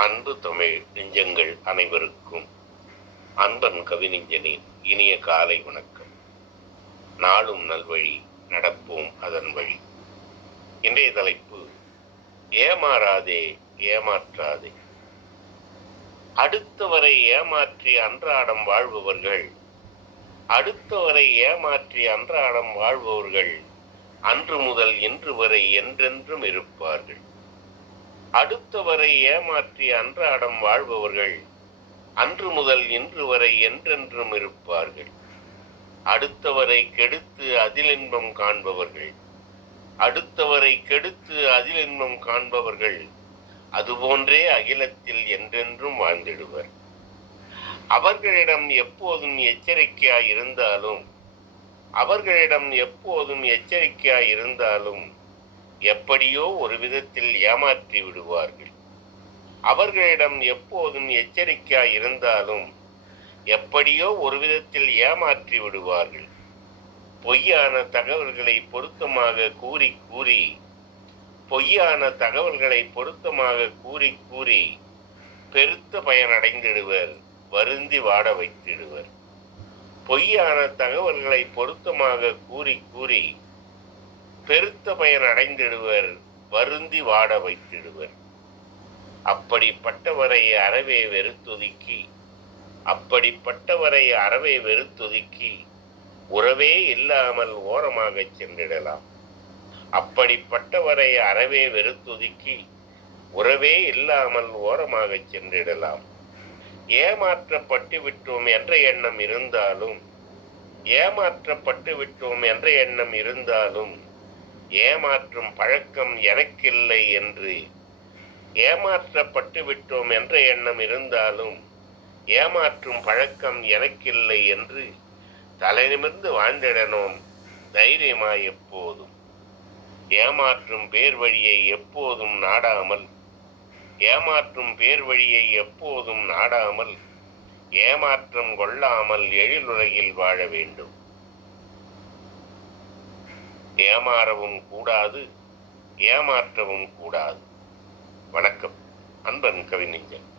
அன்பு தமிழ் நெஞ்சங்கள் அனைவருக்கும் அன்பன் கவிநெஞ்சனின் இனிய காலை வணக்கம். நாளும் நல்வழி நடப்போம் அதன் வழி. இன்றைய தலைப்பு ஏமாறாதே ஏமாற்றாதே. அடுத்தவரை ஏமாற்றி அன்றாடம் வாழ்பவர்கள் அடுத்தவரை ஏமாற்றி அன்றாடம் வாழ்பவர்கள் அன்று முதல் இன்று வரை என்றென்றும் இருப்பார்கள். அடுத்தவரை ஏமாற்றி அன்றாடம் வாழ்பவர்கள் அன்று முதல் இன்று வரை என்றென்றும் இருப்பார்கள். அடுத்தவரை கெடுத்து அதில் இன்பம் காண்பவர்கள் அடுத்தவரை கெடுத்து அதில் இன்பம் காண்பவர்கள் அதுபோன்றே அகிலத்தில் என்றென்றும் வாழ்ந்திடுவர். அவர்களிடம் எப்போதும் எச்சரிக்கையாய் இருந்தாலும் அவர்களிடம் எப்போதும் எச்சரிக்கையாய் இருந்தாலும் எப்படியோ ஒரு விதத்தில் ஏமாற்றி விடுவார்கள். அவர்களிடம் எப்போதும் எச்சரிக்கையாய் இருந்தாலும் எப்படியோ ஒரு விதத்தில் ஏமாற்றி விடுவார்கள். பொய்யான தகவல்களை பொருத்தமாக கூறி கூறி பொய்யான தகவல்களை பொருத்தமாக கூறி கூறி பெருத்த பயனடைந்திடுவர் வருந்தி வாட வைத்திடுவர். பொய்யான தகவல்களை பொருத்தமாக கூறி கூறி பெருத்த பெயர் அடைந்திடுவர் வருந்தி வாட வைத்திடுவர். அப்படிப்பட்டவரை அறவே வெறுத்தொதுக்கி அப்படிப்பட்டவரை அறவே வெறுத்தொதுக்கி உறவே இல்லாமல் ஓரமாக சென்றிடலாம். அப்படிப்பட்டவரை அறவே வெறுத்தொதுக்கி உறவே இல்லாமல் ஓரமாக சென்றிடலாம். ஏமாற்றப்பட்டு விட்டோம் என்ற எண்ணம் இருந்தாலும் ஏமாற்றப்பட்டு விட்டோம் என்ற எண்ணம் இருந்தாலும் ஏமாற்றும் பழக்கம் எனக்கில்லை என்று. ஏமாற்றப்பட்டு விட்டோம் என்ற எண்ணம் இருந்தாலும் ஏமாற்றும் பழக்கம் எனக்கில்லை என்று தலைநிமிர்ந்து வாழ்ந்திடனோம் தைரியமா எப்போதும். ஏமாற்றும் பேர் வழியை எப்போதும் நாடாமல் ஏமாற்றும் பேர் வழியை எப்போதும் நாடாமல் ஏமாற்றம் கொள்ளாமல் எழிலுலகில் வாழ வேண்டும். ஏமாறவும் கூடாது ஏமாற்றவும் கூடாது. வணக்கம். அன்பன் கவிஞன்